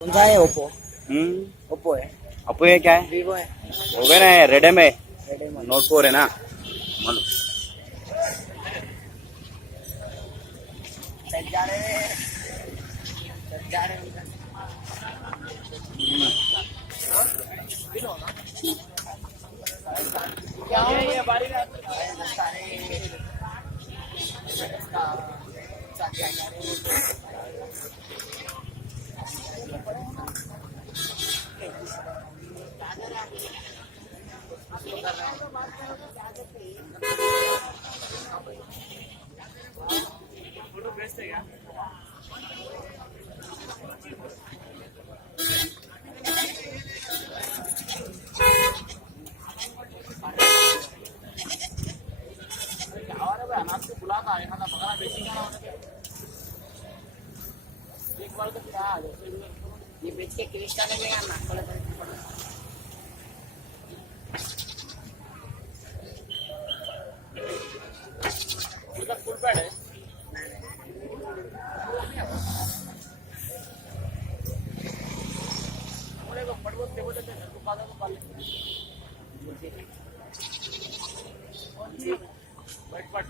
कौन सा है? Oppo. Oppo है। ओप्पो है क्या है? वीवो है। हो गए ना रेडम है रेडमी। नोट 4 है ना मालूम चल जा रहे हैं। चल जा रहे हैं। क्या हो ये बारी में ये बेच के क्रिस्टा ने लेगा ना फुल पैड है बट